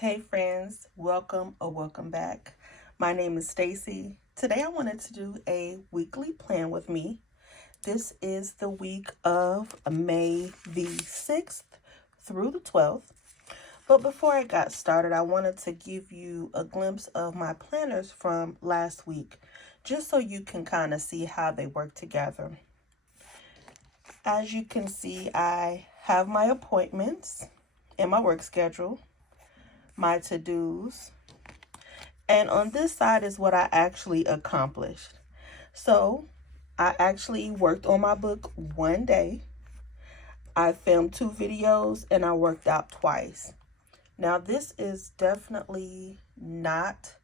Hey friends, welcome back. My name is Stacy. Today I wanted to do a weekly plan with me. This is the week of May the 6th through the 12th. But before I got started, I wanted to give you a glimpse of my planners from last week, just so you can kind of see how they work together. As you can see, I have my appointments and my work schedule, my to-dos, and on this side is what I actually accomplished. So I actually worked on my book one day. I filmed 2 videos and I worked out twice. Now this is definitely not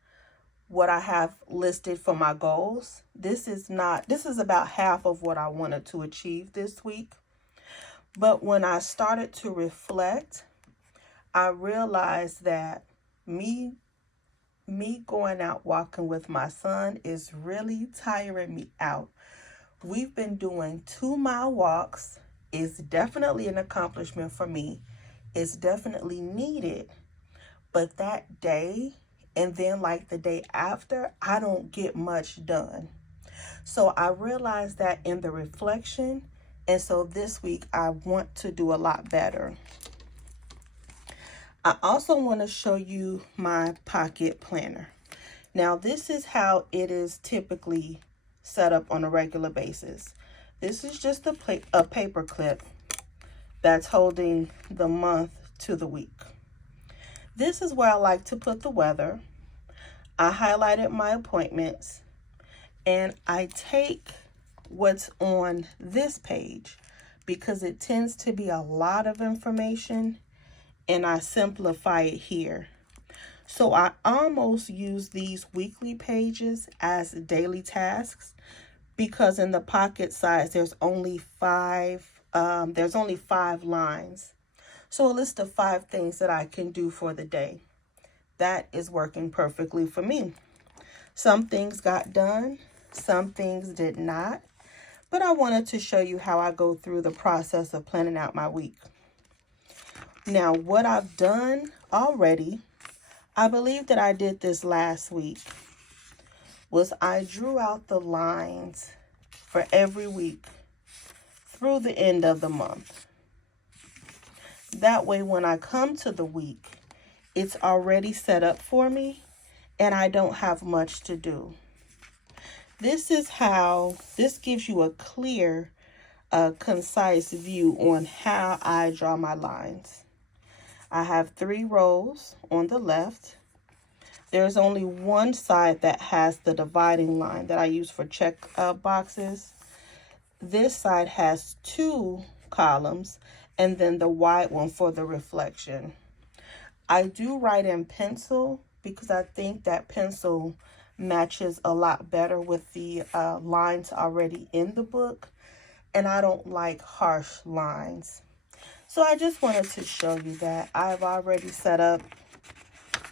what I have listed for my goals. This is about half of what I wanted to achieve this week. But when I started to reflect, I realized that me going out walking with my son is really tiring me out. We've been doing 2 mile walks. It's definitely an accomplishment for me. It's definitely needed. But that day and then like the day after, I don't get much done. So I realized that in the reflection. And so this week I want to do a lot better. I also want to show you my pocket planner. Now, this is how it is typically set up on a regular basis. This is just a paper clip that's holding the month to the week. This is where I like to put the weather. I highlighted my appointments, and I take what's on this page because it tends to be a lot of information, and I simplify it here. So I almost use these weekly pages as daily tasks because in the pocket size there's only five lines. So a list of 5 things that I can do for the day. That is working perfectly for me. Some things got done, some things did not, but I wanted to show you how I go through the process of planning out my week. Now, what I've done already, I believe that I did this last week, was I drew out the lines for every week through the end of the month. That way, when I come to the week, it's already set up for me and I don't have much to do. This gives you a clear, concise view on how I draw my lines. I have 3 rows on the left. There's only one side that has the dividing line that I use for check boxes. This side has 2 columns and then the wide one for the reflection. I do write in pencil because I think that pencil matches a lot better with the lines already in the book, and I don't like harsh lines. So I just wanted to show you that I've already set up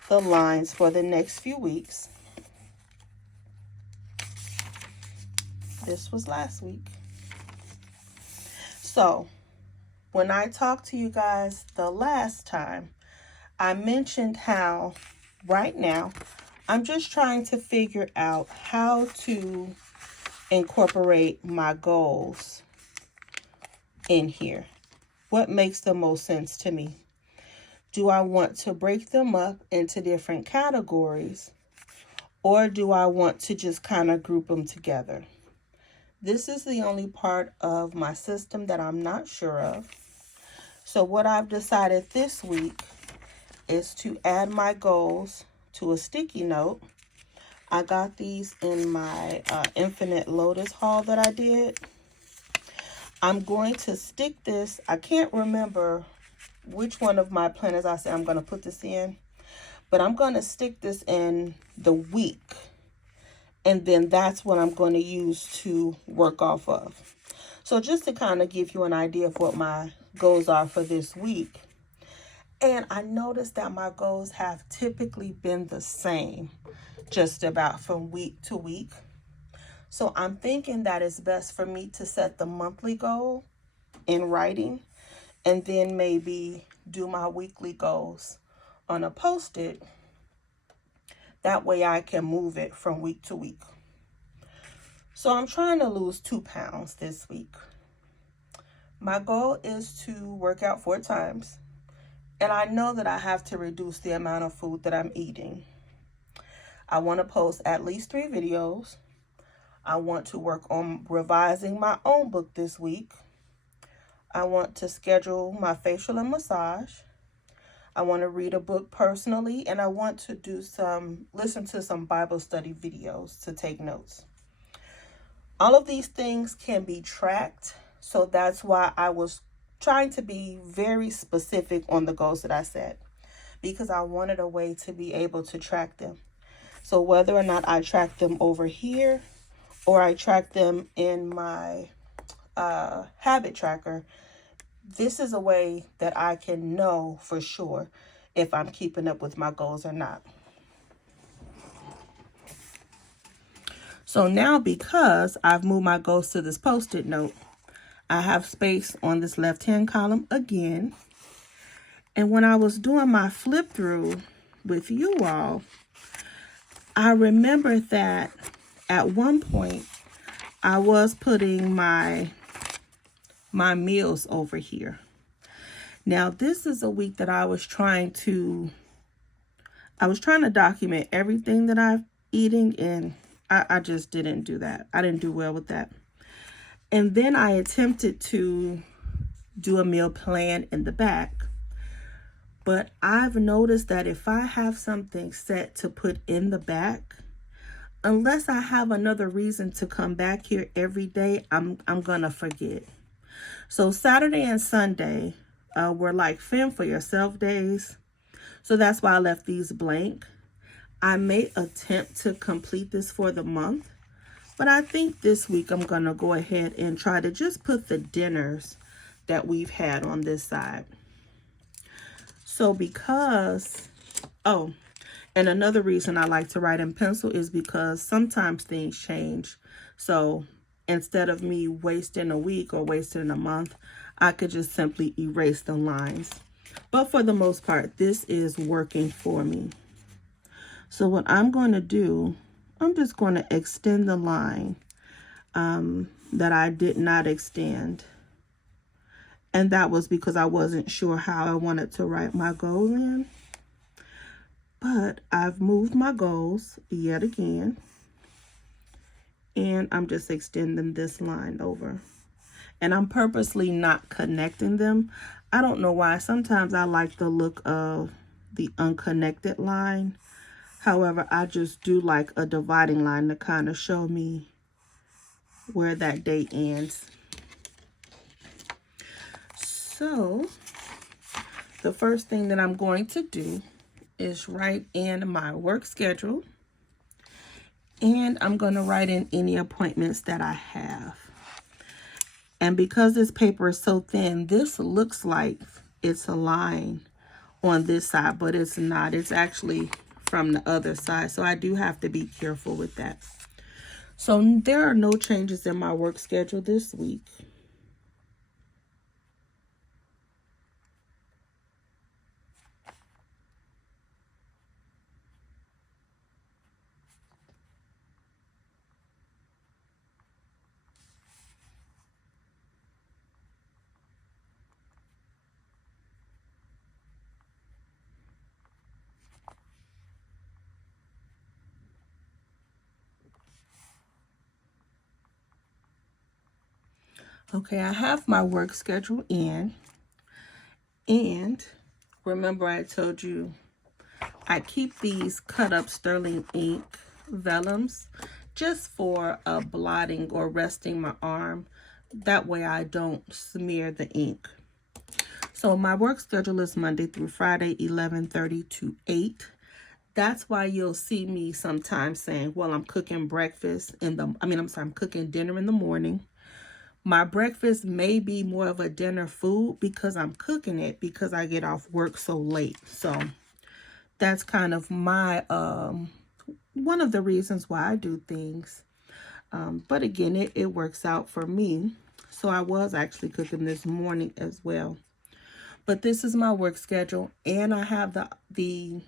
the lines for the next few weeks. This was last week. So when I talked to you guys the last time, I mentioned how right now I'm just trying to figure out how to incorporate my goals in here. What makes the most sense to me? Do I want to break them up into different categories, or do I want to just kind of group them together? This is the only part of my system that I'm not sure of. So what I've decided this week is to add my goals to a sticky note. I got these in my Infinite Lotus haul that I did. I'm going to stick this. I can't remember which one of my planners I said I'm going to put this in, but I'm going to stick this in the week, and then that's what I'm going to use to work off of. So just to kind of give you an idea of what my goals are for this week. And I noticed that my goals have typically been the same, just about from week to week. So I'm thinking that it's best for me to set the monthly goal in writing and then maybe do my weekly goals on a Post-it. That way I can move it from week to week. So I'm trying to lose 2 pounds this week. My goal is to work out 4 times. And I know that I have to reduce the amount of food that I'm eating. I want to post at least 3 videos. I want to work on revising my own book this week. I want to schedule my facial and massage. I want to read a book personally, and I want to listen to some Bible study videos to take notes. All of these things can be tracked, so that's why I was trying to be very specific on the goals that I set, because I wanted a way to be able to track them. So whether or not I track them over here or I track them in my habit tracker, this is a way that I can know for sure if I'm keeping up with my goals or not. So now, because I've moved my goals to this Post-it note, I have space on this left-hand column again. And when I was doing my flip through with you all, I remember that at one point I was putting my meals over here. Now, this is a week that I was trying to document everything that I'm eating, and I just didn't do that. I didn't do well with that. And then I attempted to do a meal plan in the back. But I've noticed that if I have something set to put in the back, unless I have another reason to come back here every day, I'm gonna forget. So Saturday and Sunday were like fend for yourself days. So that's why I left these blank. I may attempt to complete this for the month, but I think this week I'm gonna go ahead and try to just put the dinners that we've had on this side. So because, and another reason I like to write in pencil is because sometimes things change. So instead of me wasting a week or wasting a month, I could just simply erase the lines. But for the most part, this is working for me. So what I'm going to do, I'm just going to extend the line that I did not extend. And that was because I wasn't sure how I wanted to write my goal in. But I've moved my goals yet again. And I'm just extending this line over. And I'm purposely not connecting them. I don't know why. Sometimes I like the look of the unconnected line. However, I just do like a dividing line to kind of show me where that day ends. So the first thing that I'm going to do is write in my work schedule. And I'm going to write in any appointments that I have. And because this paper is so thin, this looks like it's a line on this side, but it's not. It's actually from the other side. So I do have to be careful with that. So there are no changes in my work schedule this week. Okay, I have my work schedule in. And remember I told you I keep these cut up sterling ink vellums just for blotting or resting my arm. That way I don't smear the ink. So my work schedule is Monday through Friday, 11:30 to 8. That's why you'll see me sometimes saying, well, I'm cooking breakfast I'm cooking dinner in the morning. My breakfast may be more of a dinner food because I'm cooking it because I get off work so late. So that's kind of my, one of the reasons why I do things. But again, it works out for me. So I was actually cooking this morning as well. But this is my work schedule, and I have the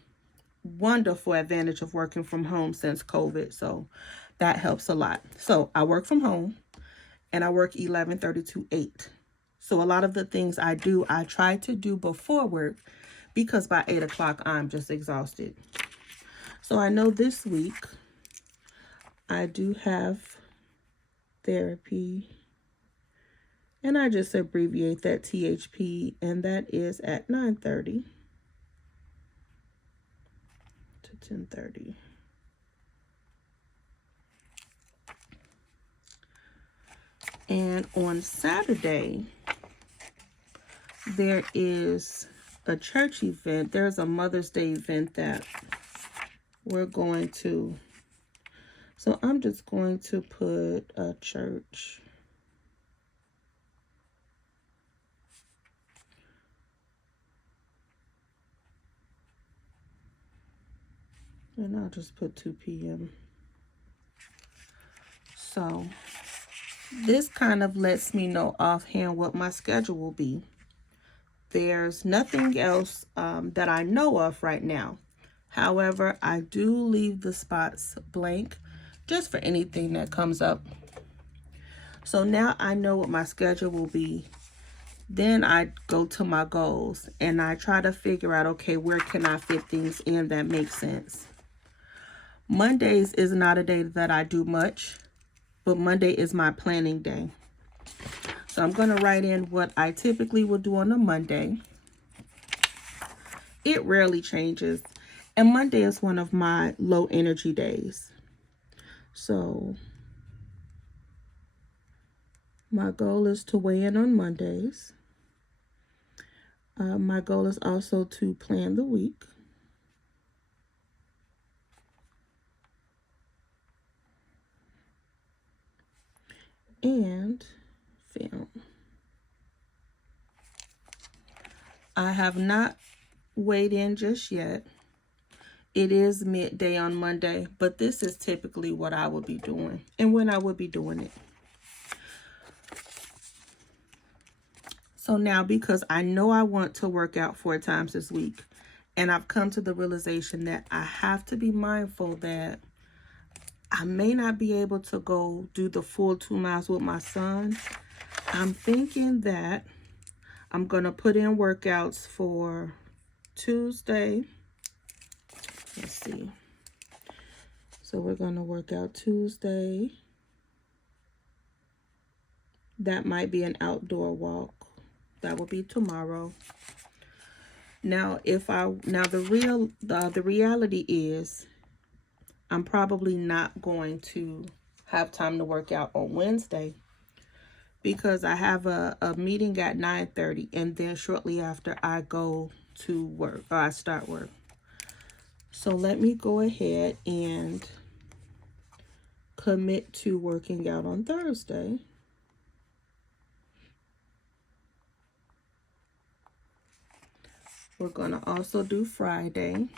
wonderful advantage of working from home since COVID, so that helps a lot. So I work from home, and I work 11:30 to 8. So a lot of the things I do, I try to do before work, because by 8 o'clock, I'm just exhausted. So I know this week I do have therapy, and I just abbreviate that THP, and that is at 9:30 to 10:30. And on Saturday, there is a church event. There's a Mother's Day event that we're going to. So I'm just going to put a church. And I'll just put 2 p.m. So this kind of lets me know offhand what my schedule will be. There's nothing else that I know of right now. However, I do leave the spots blank just for anything that comes up. So now I know what my schedule will be. Then I go to my goals and I try to figure out, okay, where can I fit things in that make sense? Mondays is not a day that I do much, but Monday is my planning day. So I'm going to write in what I typically will do on a Monday. It rarely changes. And Monday is one of my low energy days. So my goal is to weigh in on Mondays. My goal is also to plan the week. And film. I have not weighed in just yet. It is midday on Monday, but this is typically what I would be doing and when I would be doing it. So now, because I know I want to work out 4 times this week, and I've come to the realization that I have to be mindful that I may not be able to go do the full 2 miles with my son. I'm thinking that I'm going to put in workouts for Tuesday. Let's see. So we're going to work out Tuesday. That might be an outdoor walk. That will be tomorrow. Now, the reality is I'm probably not going to have time to work out on Wednesday because I have a meeting at 9:30, and then shortly after I go to work, or I start work. So let me go ahead and commit to working out on Thursday. We're going to also do Friday.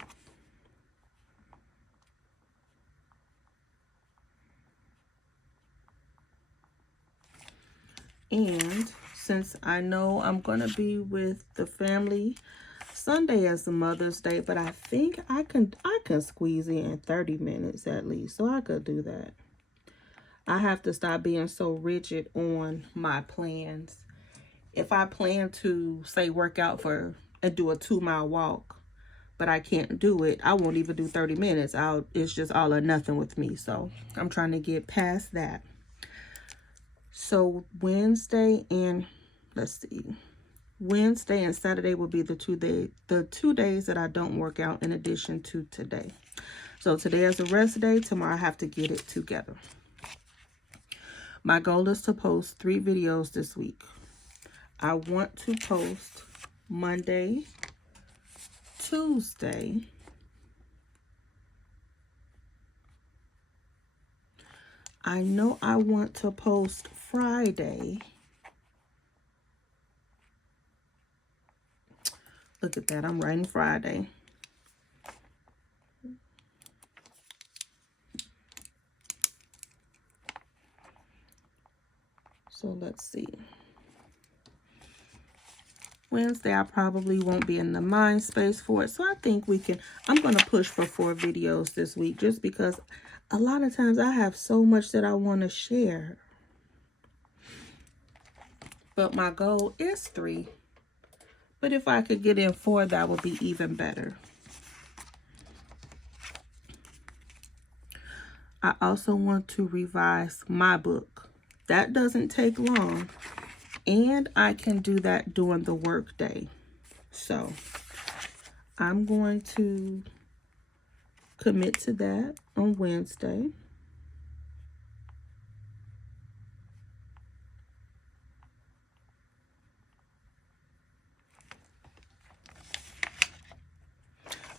And since I know I'm going to be with the family, Sunday is the Mother's Day, but I think I can squeeze in 30 minutes at least, so I could do that. I have to stop being so rigid on my plans. If I plan to, say, work out and do a 2-mile walk, but I can't do it, I won't even do 30 minutes. It's just all or nothing with me. So I'm trying to get past that. So Wednesday and Saturday will be the 2 days that I don't work out in addition to today. So today is a rest day. Tomorrow I have to get it together. My goal is to post 3 videos this week. I want to post Monday, Tuesday, I know I want to post Friday. Look at that, I'm writing Friday. So let's see. Wednesday, I probably won't be in the mind space for it. So I think I'm going to push for 4 videos this week just because a lot of times I have so much that I want to share. But my goal is 3. But if I could get in 4, that would be even better. I also want to revise my book. That doesn't take long. And I can do that during the work day. So I'm going to commit to that on Wednesday.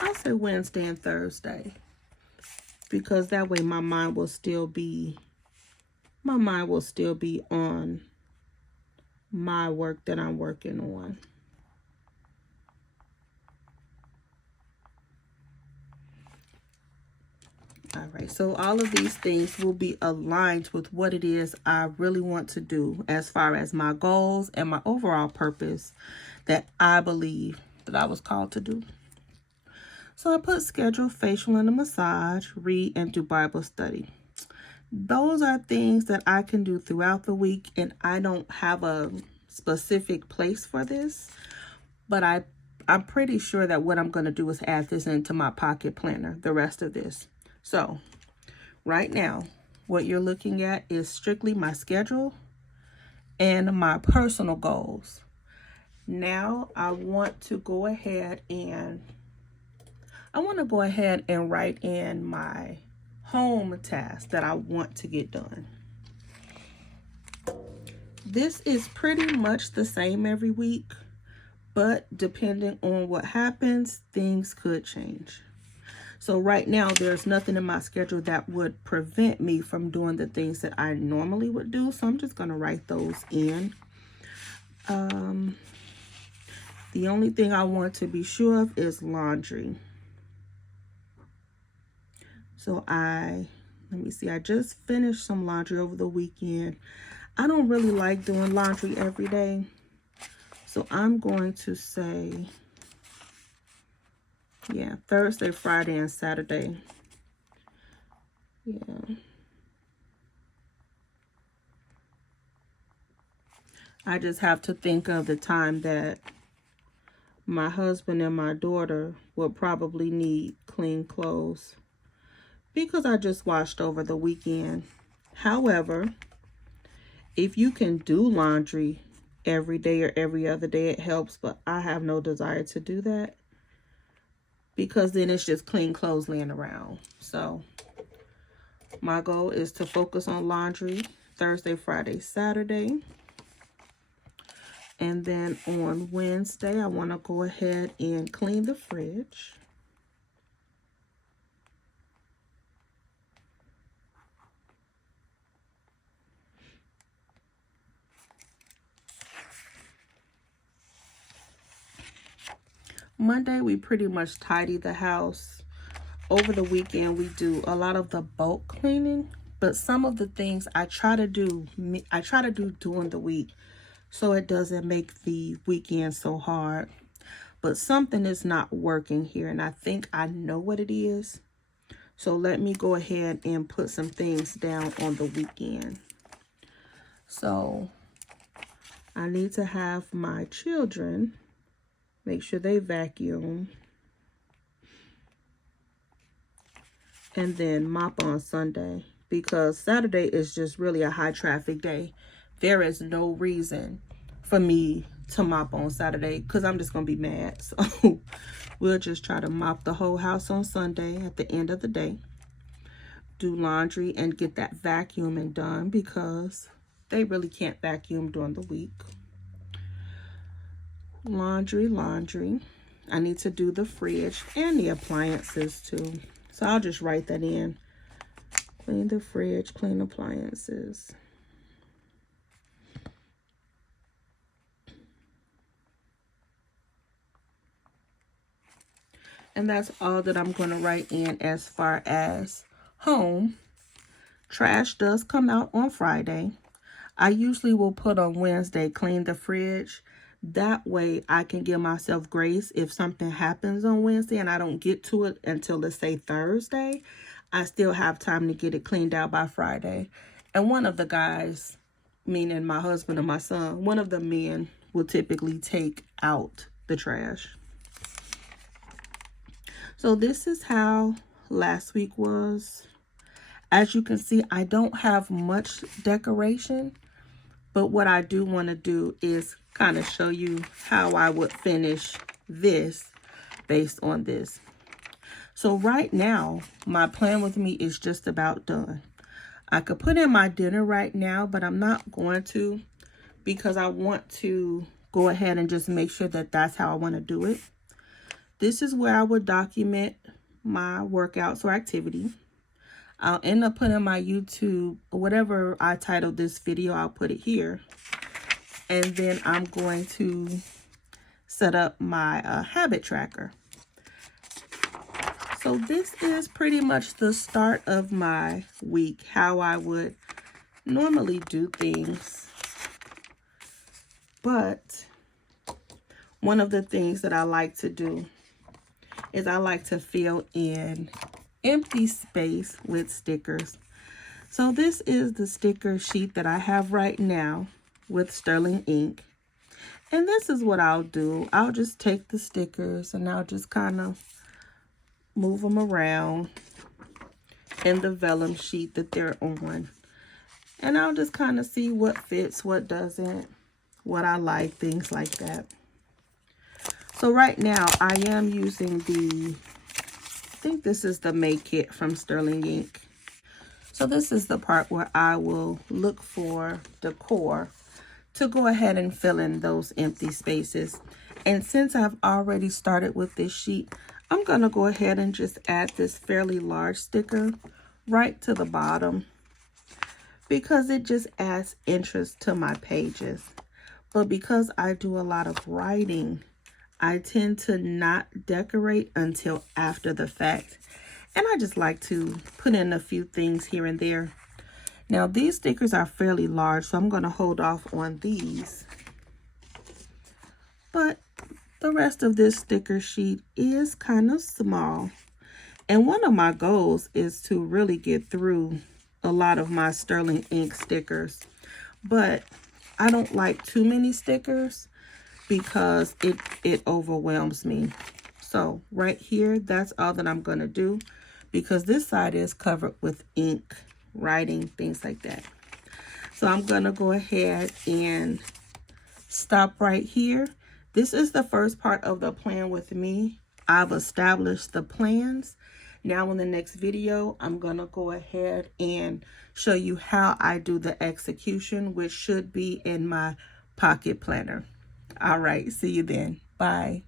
I'll say Wednesday and Thursday, because that way my mind will still be on my work that I'm working on. All right, so all of these things will be aligned with what it is I really want to do as far as my goals and my overall purpose that I believe that I was called to do. So I put schedule, facial, and a massage, read, and do Bible study. Those are things that I can do throughout the week, and I don't have a specific place for this, but I'm pretty sure that what I'm going to do is add this into my pocket planner, the rest of this. So right now, what you're looking at is strictly my schedule and my personal goals. Now I want to go ahead and write in my home task that I want to get done. This is pretty much the same every week, but depending on what happens, things could change. So right now, there's nothing in my schedule that would prevent me from doing the things that I normally would do. So I'm just going to write those in. The only thing I want to be sure of is laundry. So let me see, I just finished some laundry over the weekend. I don't really like doing laundry every day. So I'm going to say, yeah, Thursday, Friday, and Saturday. Yeah. I just have to think of the time that my husband and my daughter will probably need clean clothes, because I just washed over the weekend. However, if you can do laundry every day or every other day, it helps, but I have no desire to do that, because then it's just clean clothes laying around. So my goal is to focus on laundry Thursday, Friday, Saturday. And then on Wednesday, I want to go ahead and clean the fridge. Monday, we pretty much tidy the house. Over the weekend, we do a lot of the bulk cleaning, but some of the things I try to do during the week, so it doesn't make the weekend so hard. But something is not working here, and I think I know what it is. So let me go ahead and put some things down on the weekend. So I need to have my children make sure they vacuum, and then mop on Sunday, because Saturday is just really a high traffic day. There is no reason for me to mop on Saturday, because I'm just going to be mad. So we'll just try to mop the whole house on Sunday at the end of the day. Do laundry and get that vacuuming done, because they really can't vacuum during the week. Laundry. I need to do the fridge and the appliances too. So I'll just write that in. Clean the fridge, clean appliances. And that's all that I'm going to write in as far as home. Trash does come out on Friday. I usually will put on Wednesday, clean the fridge. That way I can give myself grace if something happens on Wednesday and I don't get to it until, let's say, Thursday. I still have time to get it cleaned out by Friday. And one of the guys, meaning my husband and my son, one of the men will typically take out the trash. So this is how last week was. As you can see, I don't have much decoration, but what I do want to do is kind of show you how I would finish this based on this. So right now, my plan with me is just about done. I could put in my dinner right now, but I'm not going to, because I want to go ahead and just make sure that that's how I want to do it. This is where I would document my workouts or activity. I'll end up putting my YouTube, whatever I titled this video, I'll put it here. And then I'm going to set up my habit tracker. So this is pretty much the start of my week, how I would normally do things. But one of the things that I like to do is I like to fill in empty space with stickers. So this is the sticker sheet that I have right now with Sterling ink. And this is what I'll do. I'll just take the stickers and I'll just kind of move them around in the vellum sheet that they're on. And I'll just kind of see what fits, what doesn't, what I like, things like that. So right now I am using I think this is the May Kit from Sterling ink. So this is the part where I will look for decor to go ahead and fill in those empty spaces. And since I've already started with this sheet, I'm going to go ahead and just add this fairly large sticker right to the bottom, because it just adds interest to my pages. But because I do a lot of writing, I tend to not decorate until after the fact. And I just like to put in a few things here and there. Now these stickers are fairly large, so I'm going to hold off on these. But the rest of this sticker sheet is kind of small. And one of my goals is to really get through a lot of my Sterling ink stickers. But I don't like too many stickers because it overwhelms me. So right here, that's all that I'm going to do, because this side is covered with ink, writing, things like that. So I'm going to go ahead and stop right here. This is the first part of the plan with me. I've established the plans. Now in the next video, I'm going to go ahead and show you how I do the execution, which should be in my pocket planner. All right, see you then. Bye.